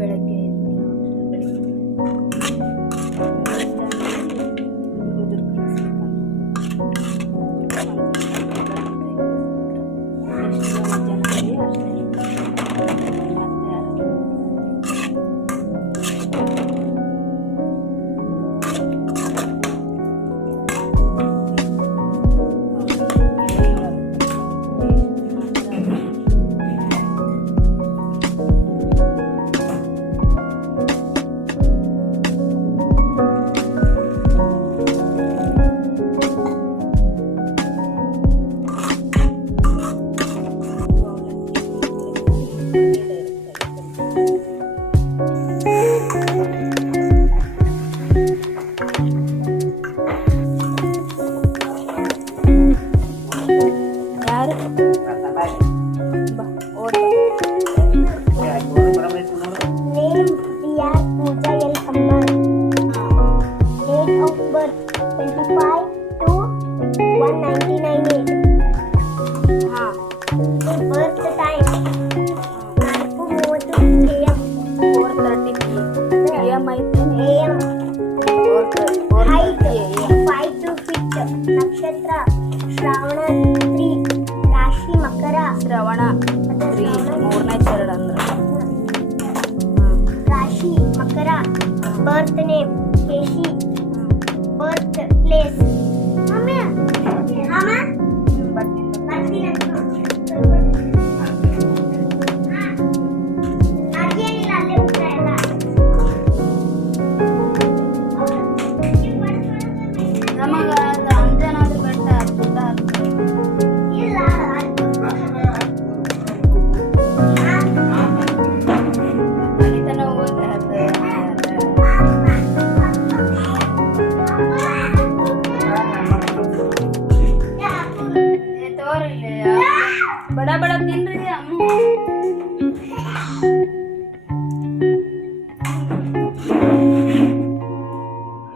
ಬೆಳಗ್ಗೆ 1998. ಹಾಂ Birth time ನಾಲ್ಕು ಮೂವತ್ತು AM. Four thirty P M ಐತಿ AM. Four four Height thirty A M 5 to 6. ನಕ್ಷತ್ರ ಶ್ರಾವಣ 3. ರಾಶಿ ಮಕರ ಶ್ರವಣ ತ್ರೀ ಮೂರನೇ ಚರಡ್ ಅಂದ್ರೆ ರಾಶಿ ಮಕರ ಬರ್ತ್ ನೇಮ್ बड़ा बड़ा तिन रहे हम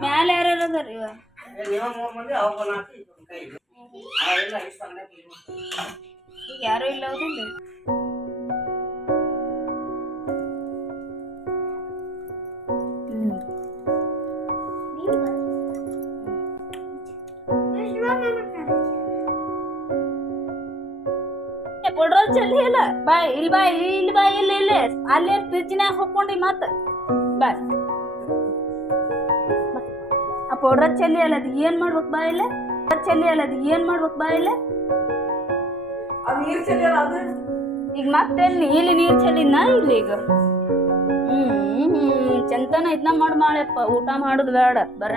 மேல ஏறறது அறிவா? யாரும் இல்லாவது இல்லை. Thank you. ಕೊಡ್ರ ಚಲ್ಲಿ ಇಲ್ಲ. ಬಾಯ್ ಇಲ್ಲಿ ಬಾಯ್ ಇಲ್ಲಿ ಬಾಯ್ ಇಲ್ಲ ಇಲ್ಲ. ಅಲ್ಲೇ ಫ್ರಿಜ್ನಾಗ ಹಾಕೊಂಡಿ ಮತ್ತ. ಬಾಯ್ ಆ ಪೌಡ್ರ ಚೆಲ್ಲಿ ಅಲ್ಲ ಅದು ಏನ್ ಮಾಡ್ಬೇಕು ಬಾ ಇಲ್ಲ? ಚೆಲ್ಲಿ ಅಲ್ಲ ಅದು ಏನ್ ಮಾಡ್ಬೇಕು ಬಾ ಇಲ್ಲ? ಈಗ ಮತ್ತೆ ಇಲ್ಲಿ ನೀರ್ ಚೆಲ್ಲಿನ ಇಲ್ಲ ಈಗ? ಹ್ಮ್ ಚಂತನ ಇದನ್ನ ಮಾಡಿ ಮಾಡಪ್ಪ ಊಟ ಮಾಡುದು ಬೇಡ ಬರ.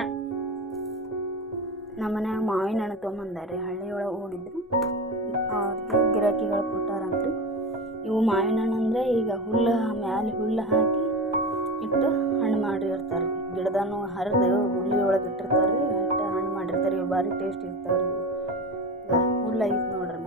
ನಮ್ಮನೆ ಮಾವಿನ ಹಣ್ಣು ತೊಗೊಂಬಂದಾರೆ ಹಳ್ಳಿಯೊಳಗೆ ಒಳಗೆ ಗಿರಾಕಿಗಳು ಕೊಟ್ಟಾರಂತ್ರಿ. ಇವು ಮಾವಿನ ಹಣ್ಣು ಅಂದರೆ ಈಗ ಹುಲ್ಲು ಮ್ಯಾಲೆ ಹುಲ್ಲು ಹಾಕಿ ಇಟ್ಟು ಹಣ್ಣು ಮಾಡಿರ್ತಾರೆ ಗಿಡದನು ಹರಿದು ಹುಲ್ಲಿ ಒಳಗೆ ಇಟ್ಟಿರ್ತಾರೆ ಇಟ್ಟು ಹಣ್ಣು ಮಾಡಿರ್ತಾರೆ ಇವು ಭಾರಿ ಟೇಸ್ಟ್ ಇರ್ತಾವ್ರಿ. ಇವು ಈಗ ಹುಲ್ಲು ಐತೆ ನೋಡ್ರಿ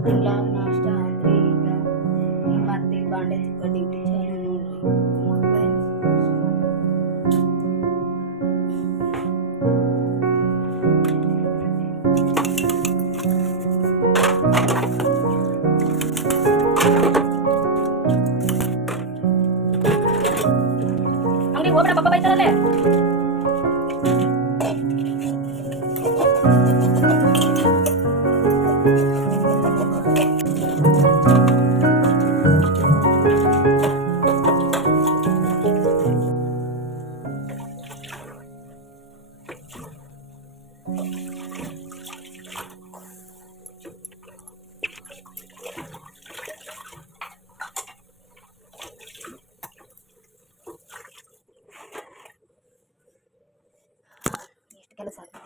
ಇವತ್ತಿಲ್ಲ ನಾಷ್ಟ ಆತ್ರಿ ಈಗ ಈಗ ಮತ್ತೆ ಈಗ ಬಾಂಡೆ ತಿಕ್ಕ ಡ್ಯೂಟಿ ಚಾಲು ನೋಡ್ರಿ ಮೊಬೈಲ್ ಅಂಗಡಿ ಹೋಗ್ಬೇಡ ಪಪ್ಪ ಬೈತಾರಲ್ಲೇ ಎಷ್ಟು ಕೆಲಸ ಆಯ್ತು.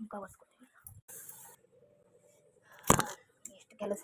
ಮುಖ ಎಷ್ಟು ಕೆಲಸ